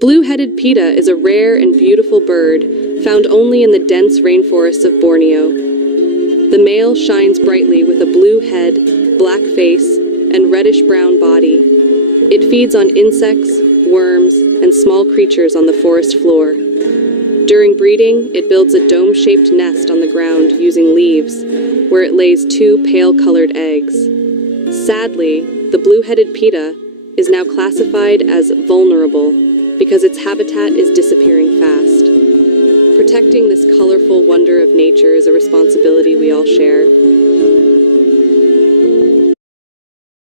blue-headed pitta is a rare and beautiful bird found only in the dense rainforests of Borneo. The male shines brightly with a blue head, black face, and reddish-brown body. It feeds on insects, worms, and small creatures on the forest floor. During breeding, it builds a dome-shaped nest on the ground using leaves, where it lays 2 pale-colored eggs. Sadly, the blue-headed pitta is now classified as vulnerable because its habitat is disappearing fast. Protecting this colorful wonder of nature is a responsibility we all share.